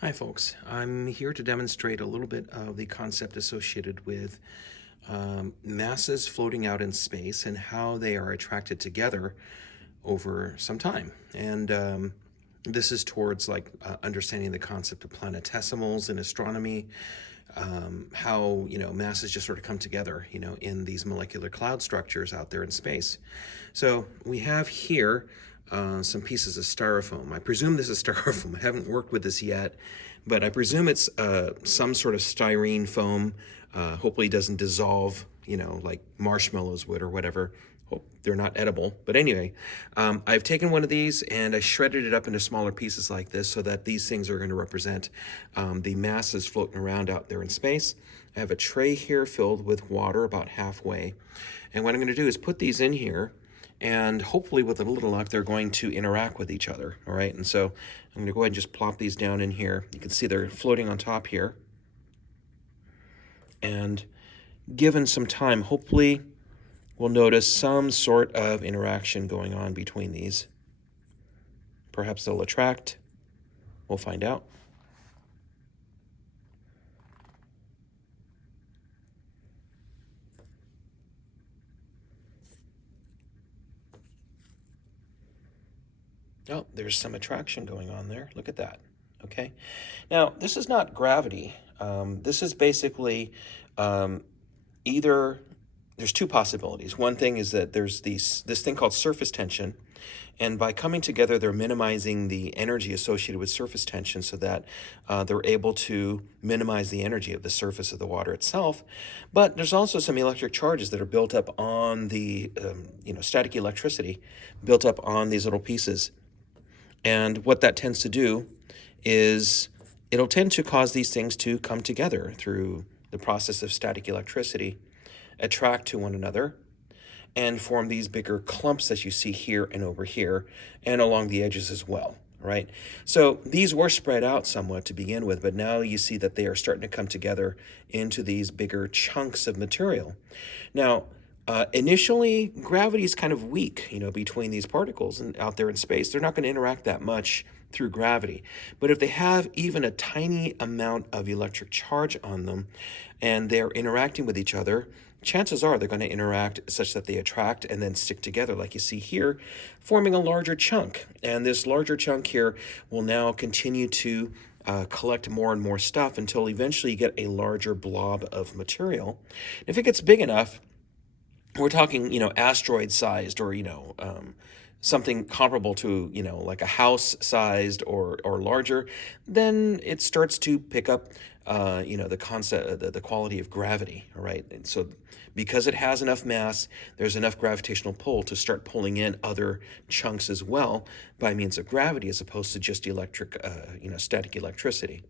Hi folks, I'm here to demonstrate a little bit of the concept associated with masses floating out in space and how they are attracted together over some time. And this is towards understanding the concept of planetesimals in astronomy, how masses just sort of come together in these molecular cloud structures out there in space. So we have here some pieces of styrofoam. I presume this is styrofoam. I haven't worked with this yet, but I presume it's some sort of styrene foam. Hopefully it doesn't dissolve, like marshmallows would or whatever. Hope they're not edible. But anyway, I've taken one of these and I shredded it up into smaller pieces like this so that these things are going to represent the masses floating around out there in space. I have a tray here filled with water about halfway. And what I'm going to do is put these in here, and hopefully with a little luck, they're going to interact with each other, all right? And so I'm going to go ahead and just plop these down in here. You can see they're floating on top here. And given some time, hopefully we'll notice some sort of interaction going on between these. Perhaps they'll attract. We'll find out. Oh, there's some attraction going on there. Look at that. Okay. Now, this is not gravity. This is basically either, there's two possibilities. One thing is that there's this thing called surface tension. And by coming together, they're minimizing the energy associated with surface tension so that they're able to minimize the energy of the surface of the water itself. But there's also some electric charges that are built up on the, static electricity built up on these little pieces. And what that tends to do is it'll tend to cause these things to come together through the process of static electricity, attract to one another, and form these bigger clumps that you see here and over here, and along the edges as well, right? So these were spread out somewhat to begin with, but now you see that they are starting to come together into these bigger chunks of material. Now, initially, gravity is kind of weak, between these particles and out there in space. They're not going to interact that much through gravity. But if they have even a tiny amount of electric charge on them and they're interacting with each other, chances are they're going to interact such that they attract and then stick together, like you see here, forming a larger chunk. And this larger chunk here will now continue to collect more and more stuff until eventually you get a larger blob of material. If it gets big enough, we're talking, asteroid-sized or, something comparable to, like a house-sized or larger, then it starts to pick up, the concept, the quality of gravity, all right? And so because it has enough mass, there's enough gravitational pull to start pulling in other chunks as well by means of gravity as opposed to just electric, static electricity.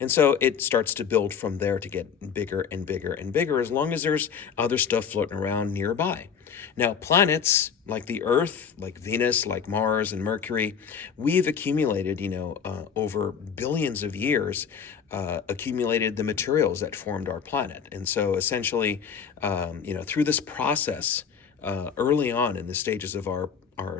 And so it starts to build from there to get bigger and bigger and bigger as long as there's other stuff floating around nearby. Now, planets like the Earth, like Venus, like Mars and Mercury, we've accumulated, over billions of years, accumulated the materials that formed our planet. And so essentially, through this process, early on in the stages of our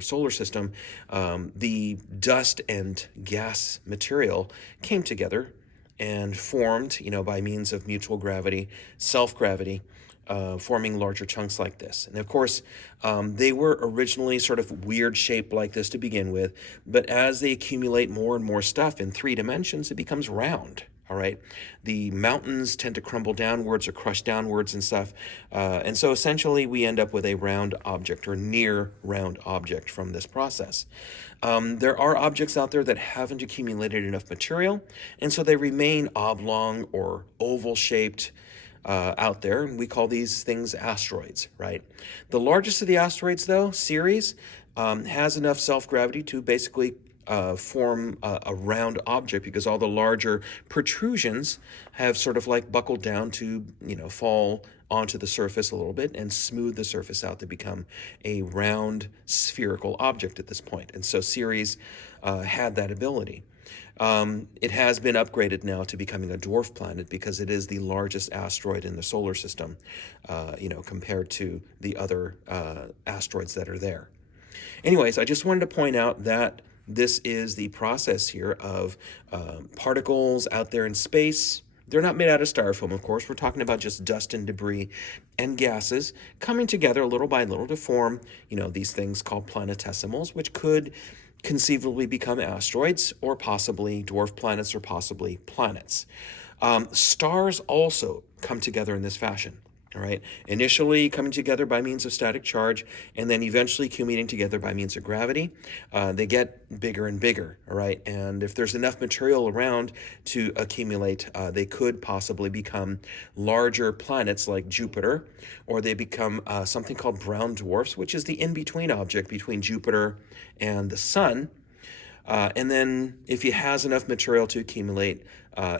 solar system, the dust and gas material came together and formed, by means of mutual gravity, self-gravity, forming larger chunks like this. And of course, they were originally sort of weird shaped like this to begin with, but as they accumulate more and more stuff in 3 dimensions, it becomes round. All right, the mountains tend to crumble downwards or crush downwards and stuff. And so essentially we end up with a round object or near round object from this process. There are objects out there that haven't accumulated enough material, and so they remain oblong or oval shaped out there. And we call these things asteroids, right? The largest of the asteroids, though, Ceres, has enough self-gravity to basically form a round object because all the larger protrusions have sort of like buckled down to, fall onto the surface a little bit and smooth the surface out to become a round spherical object at this point. And so Ceres had that ability. It has been upgraded now to becoming a dwarf planet because it is the largest asteroid in the solar system, compared to the other asteroids that are there. Anyways, I just wanted to point out that this is the process here of particles out there in space. They're not made out of styrofoam, of course. We're talking about just dust and debris and gases coming together little by little to form, these things called planetesimals, which could conceivably become asteroids or possibly dwarf planets or possibly planets. Stars also come together in this fashion. All right, initially coming together by means of static charge, and then eventually accumulating together by means of gravity. They get bigger and bigger, all right? And if there's enough material around to accumulate, they could possibly become larger planets like Jupiter, or they become something called brown dwarfs, which is the in-between object between Jupiter and the sun. And then if it has enough material to accumulate,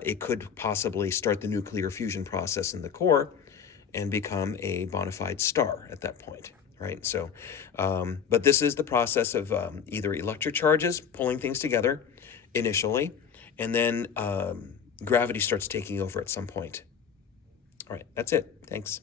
it could possibly start the nuclear fusion process in the core and become a bona fide star at that point, right? So, but this is the process of either electric charges pulling things together initially, and then gravity starts taking over at some point. All right, that's it. Thanks.